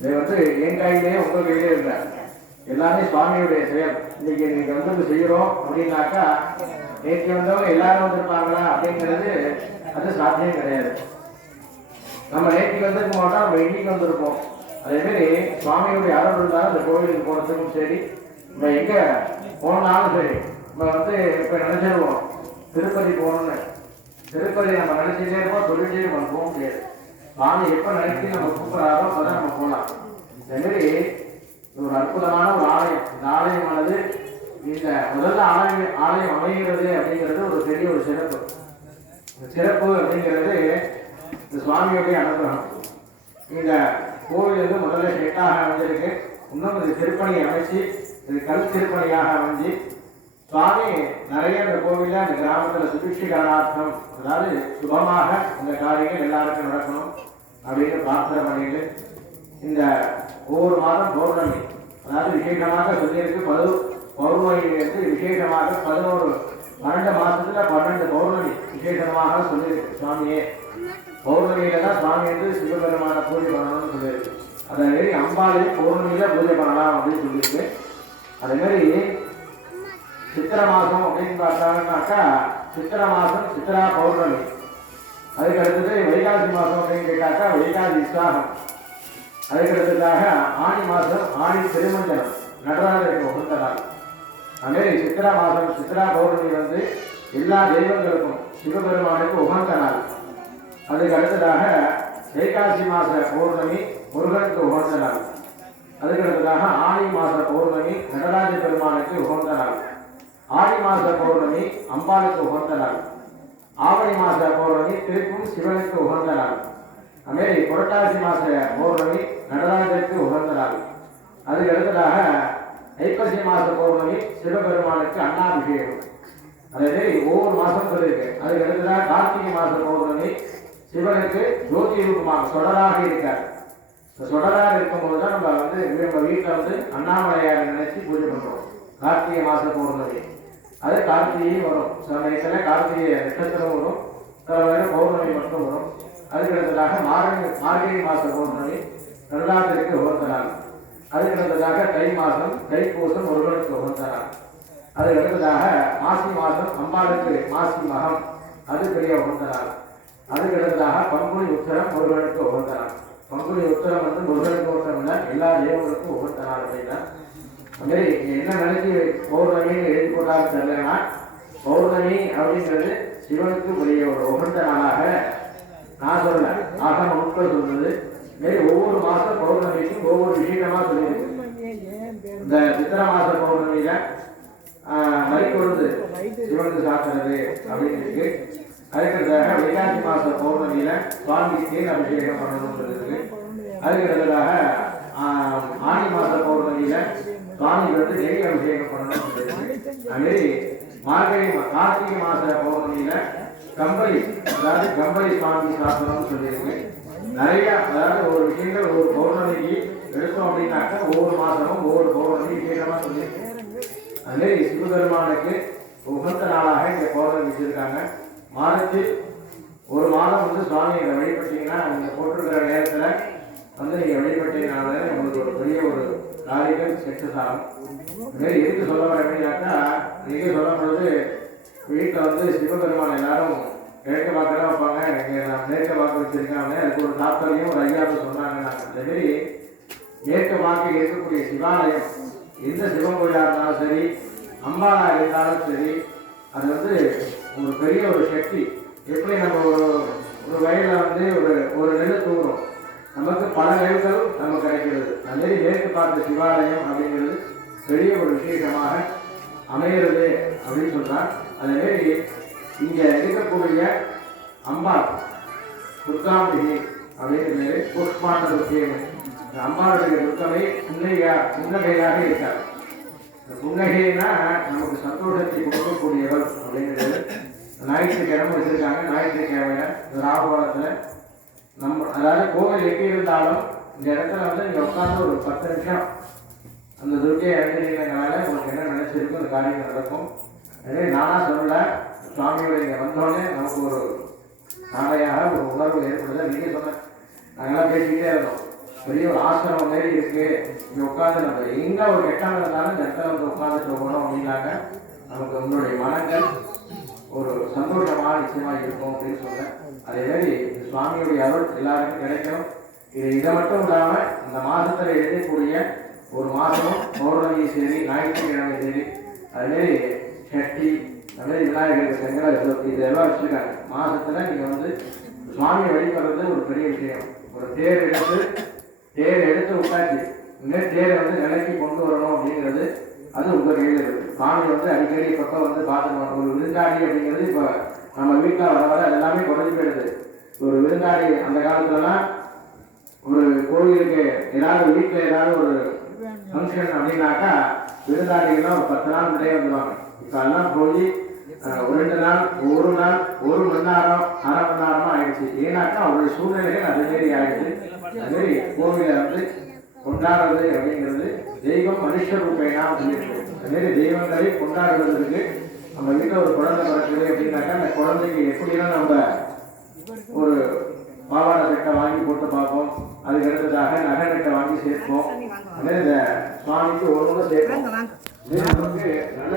இது வந்து என் கையிலே உங்க கையிலே இல்லை. எல்லாமே சுவாமியுடைய செயல். இன்னைக்கு நீங்க வந்து செய்யறோம் அப்படின்னாக்கா நேற்று வந்தவங்க எல்லாரும் வந்திருப்பாங்களா அப்படிங்கிறது அது சாத்தியம் கிடையாது. நம்ம நேற்று வந்திருக்க மாட்டோம் நம்ம இன்னைக்கு வந்திருப்போம். அதே மாதிரி சுவாமியுடைய அருள் இருந்தாலும் இந்த கோவிலுக்கு போறதுக்கும் சரி நம்ம எங்க போனாலும் சரி நம்ம வந்து இப்ப நினைச்சிருவோம். திருப்பதி போகணும்னு. திருப்பதி நம்ம நினைச்சிட்டே இருப்போம் சொல்லிட்டே நம்ம போக முடியாது. சுவாமி எப்ப நினைச்சு நம்ம கூப்பிடாரோ அப்பதான் நம்ம போகலாம் இந்த மாதிரி ஒரு அற்புதமான ஒரு ஆலயம். இந்த ஆலயமானது இந்த முதல்ல ஆலயம் ஆலயம் அமைகிறது அப்படிங்கிறது ஒரு பெரிய ஒரு சிறப்பு. இந்த சிறப்பு அப்படிங்கிறது இந்த சுவாமியுடைய அனுகிரகம். இந்த கோவில் வந்து முதல்ல செட்டாக அமைஞ்சிருக்கு. இன்னும் இது திருப்பணியை அமைச்சு இது கல் திருப்பணியாக அமைஞ்சு சுவாமி நிறைய இந்த கோவில்ல அந்த கிராமத்தில் சுபிக்ஷிகரணார்த்தம் அதாவது சுபமாக இந்த காரியங்கள் எல்லாருக்கும் நடக்கணும். அப்படின்னு பிரார்த்தனை பண்ணிட்டு இந்த ஒவ்வொரு மாதம் பௌர்ணமி அதாவது விசேஷமாக சொல்லியிருக்கு பது பௌர்ணமி விசேஷமாக பதினோரு பன்னெண்டு மாதத்தில் பன்னெண்டு பௌர்ணமி விசேஷமாக சொல்லியிருக்கு சுவாமியே. பௌர்ணமியில தான் சுவாமி என்று சிவபெருமான பூஜை பண்ணணும்னு சொல்லியிருக்கு. அதே மாதிரி அம்பாளையும் பௌர்ணமியில பூஜை பண்ணலாம் அப்படின்னு சொல்லியிருக்கு. அதே மாதிரி சித்திரை மாதம் அப்படின்னு பார்த்தாங்கன்னாக்கா சித்திரை மாதம் சித்திரா பௌர்ணமி. அதுக்கு அடுத்தது வைகாசி மாதம் அப்படின்னு கேட்டாக்கா வைகாசி உற்சாகம் அதுக்கு அடுத்ததாக ஆணி மாதம் ஆணி திருமஞ்சனம் நடராஜருக்கு உகந்த நாள். அதுமாரி சித்திரா மாதம் சித்திரா பௌர்ணமி வந்து எல்லா தெய்வங்களுக்கும் சிவபெருமானுக்கு உகந்த நாள். அதுக்கு அடுத்ததாக வைகாசி மாத பௌர்ணமி முருகனுக்கு உகந்த நாள். அதுக்கு அடுத்ததாக ஆணி மாத பௌர்ணமி நடராஜ பெருமானுக்கு உகந்த நாள். ஆடி மாத பௌர்ணமி அம்பாளுக்கு உகந்த நாள். ஆவணி மாத பௌர்ணமி திருப்பும் சிவனுக்கு உகந்த நாள் அதுமாரி புரட்டாசி மாத பௌர்ணமி நடராஜருக்கு உகந்த நாள் அதுக்கு அடுத்ததாக ஐப்பசி மாத பௌர்ணமி சிவபெருமானுக்கு அண்ணாபிஷேகம் அதே மாதிரி ஒவ்வொரு மாதம் சொல்லியிருக்கு. அதுக்கு அடுத்ததாக கார்த்திகை மாத பௌர்ணமி சிவனுக்கு ஜோதி ரூபமாக தொடராக இருக்கார். சொடராக தொடராக இருக்கும்போது தான் நம்ம வந்து நம்ம வீட்டில் வந்து அண்ணாமலையாரை நினைச்சு பூஜை பண்ணுறோம் கார்த்திகை மாத பௌர்ணமி அது கார்த்திகையும் வரும். சில நேரத்தில் கார்த்திகை நட்சத்திரம் வரும். சில நேரம் பௌர்ணமி மட்டும் வரும். அதுக்கு அடுத்ததாக மார்கழி மார்கழி மாத பௌர்ணமி நல்லாத்திற்கு உகந்த நாள் அதுக்கு அடுத்ததாக தை மாதம் தைப்பூசம் ஒருவனுக்கு உகந்த நாள் அதுக்கடுத்ததாக மாசி மாதம் அம்பாளுக்கு மாசி மகம் அது பெரிய உகந்த நாள் அதுக்கடுத்ததாக பங்குனி உத்தரம் ஒருவனுக்கு உகந்த நாள் பங்குனி உத்தரம் வந்து முருகனுக்கு உகந்தம் எல்லா தேவர்களுக்கும் உகந்த நாள் அப்படின்னா அது என்ன நினைச்சு பௌர்ணமின்னு எழுதி போட்டாலும் தெரியலன்னா பௌர்ணமி அப்படிங்கிறது சிவனுக்கு உரிய ஒரு உகந்த நாளாக நான் சொல்ல ஆகம நூட்கள் சொல்றது. மாரி ஒவ்வொரு மாதம் பௌர்ணமிக்கும் ஒவ்வொரு விஷயமா சொல்லியிருக்கு. இந்த சித்திர மாச பௌர்ணமியில மறிக்கொழுந்து சிவனுக்கு சாத்துறது அப்படின்னு இருக்கு. அதுக்கடுத்ததாக வைகாசி மாச பௌர்ணமியில சுவாமிக்கு தேன் அபிஷேகம் பண்ணணும்னு இருக்கு அதுக்கடுத்ததாக ஆனி மாச பௌர்ணமியில சுவாமிக்கு வந்து நெய் அபிஷேகம் பண்ணணும்னு இருக்கு அதுமாரி மார்கழி மா- கார்த்திகை மாச பௌர்ணமியில கம்பளி அதாவது கம்பளி சுவாமி சாப்பிடணும்னு சொல்லியிருக்கு. நிறைய அதாவது ஒரு விஷயங்கள் ஒரு பௌர்ணமிக்கு எடுத்தோம் அப்படின்னாக்கா ஒவ்வொரு மாதமும் ஒவ்வொரு பௌர்ணமி விசேஷமா சொல்லியிருக்கு. அதுமாரி சிவபெருமானுக்கு உகந்த நாளாக இந்த பௌர்ணமி வச்சிருக்காங்க. மாதத்தில் ஒரு மாதம் வந்து சுவாமியை வழிபட்டீங்கன்னா நீங்கள் போட்டிருக்கிற நேரத்தில் வந்து நீங்கள் வழிபட்டீங்கனால உங்களுக்கு காரியங்கள் இதுமாரி எதுக்கு சொல்ல வர அப்படின்னாக்கா நீங்க சொல்லும் பொழுது வீட்டில் வந்து சிவபெருமான் எல்லாரும் கிழக்க பார்க்கலாம் வைப்பாங்க இங்கே நான் மேற்க பார்க்க வச்சிருக்காங்க. அதுக்கு ஒரு தாத்தரையும் ஒரு ஐயாவும் சொன்னாங்க. அந்த மாதிரி மேற்கு பார்க்க இருக்கக்கூடிய சிவாலயம் எந்த சிவன் கோயிலாக இருந்தாலும் சரி அம்மா இருந்தாலும் சரி அது வந்து ஒரு பெரிய ஒரு சக்தி. எப்படி நம்ம ஒரு ஒரு வயலில் வந்து ஒரு ஒரு நெல் தூங்குறோம் நமக்கு பல நெல்கள் நமக்கு கிடைக்கிறது. அதே மேற்கு பார்த்த சிவாலயம் அப்படிங்கிறது பெரிய ஒரு விசேஷமாக அமைகிறது அப்படின்னு சொன்னால் அதேமாரி இங்கே இருக்கக்கூடிய அம்பாள் துர்காம்பிகை அப்படிங்கிற புஷ்பாண்ட விஷயம் இந்த அம்பாளுடைய துர்க்கமை புன்னையா புன்னகையாக இருக்கார். இந்த புன்னகைனா நமக்கு சந்தோஷத்தை கொடுக்கக்கூடியவர் அப்படிங்கிறது. ஞாயிற்றுக்கிழமை வச்சிருக்காங்க. ஞாயிற்றுக்கிழமை இந்த ராகுகாலத்துல நம்ம அதாவது கோவில் எட்டி இருந்தாலும் இந்த இடத்துல வந்து நீங்கள் உட்காந்து ஒரு பத்து நிமிஷம் அந்த துர்க்கையை எழுதினீங்கனால உங்களுக்கு என்ன நினைச்சிருக்கும் அந்த காரியம் நடக்கும். எனவே நானாக சொல்ல சுவாமியோட இங்கே வந்தோடனே நமக்கு ஒரு நாளையாக ஒரு உணர்வு ஏற்படுது. நீங்க சொன்ன நாங்களாம் பேசிக்கிட்டே இருந்தோம். பெரிய ஒரு ஆசிரமம் மாரி இருக்குது இங்கே உட்காந்து நம்ம எங்கே ஒரு எட்டாம் இருந்தாலும் இந்த இடத்துல வந்து உட்காந்துட்டு போகணும் அப்படின்னாக்க நமக்கு உங்களுடைய மனங்கள் ஒரு சந்தோஷமான நிச்சயமா இருக்கும் அப்படின்னு சொன்னேன் அதே மாதிரி இந்த சுவாமியுடைய அருள் எல்லாருக்கும் கிடைக்கும் இது இதை மட்டும் இல்லாம இந்த மாசத்துல எழுதக்கூடிய ஒரு மாதம் பௌர்ணமி சரி ஞாயிற்றுக்கிழமை சரி அதுமாரி சட்டி அதுமாரி விநாயகர் சங்கர சதுர்த்தி இதெல்லாம் வச்சிருக்காங்க. மாசத்துல நீங்க வந்து சுவாமியை வழிபடுறது ஒரு பெரிய விஷயம். ஒரு தேர் எடுத்து தேர் எடுத்து விட்டாச்சு இன்னும் தேரை வந்து நிலைக்கு கொண்டு வரணும் அப்படின்னு அது ரொம்ப கையில் சாமி வந்து அடிக்கடி பக்கம் வந்து பார்த்துக்கணும் ஒரு விருந்தாடி அப்படிங்கிறது இப்போ நம்ம வீட்டில் வர வர எல்லாமே குறைஞ்சு போயிடுது. ஒரு விருந்தாடி அந்த காலத்துலலாம் ஒரு கோவிலுக்கு ஏதாவது வீட்டில் ஏதாவது ஒரு ஃபங்க்ஷன் அப்படின்னாக்கா விருந்தாளிகள்லாம் ஒரு பத்து நாள் முன்னாடியே வந்துடுவாங்க இப்போ அதெல்லாம் போய் ஒரு ரெண்டு நாள் ஒரு நாள் ஒரு மணி நேரம் அரை மணி நேரமா ஆயிடுச்சு. ஏன்னாக்கா அவருடைய சூழ்நிலைகள் அதே மாரி ஆயிடுச்சு. அது கோவிலை வந்து கொண்டாடுறது அப்படிங்கிறது தெய்வம் மனுஷ ரூபேனா சொல்லியிருக்கு அதுமாரி தெய்வங்களை கொண்டாடுறதுக்கு நம்ம வீட்டில் ஒரு குழந்தை பிறக்குது அப்படின்னாக்கா அந்த குழந்தைக்கு எப்படிலாம் நம்ம ஒரு பாவாடை சட்டை வாங்கி போட்டு பார்ப்போம் அதுக்கு அடுத்ததாக நகை நட்டை வாங்கி சேர்ப்போம். அதே இந்த சுவாமிக்கு ஒரு சேர்ப்போம். நமக்கு நல்ல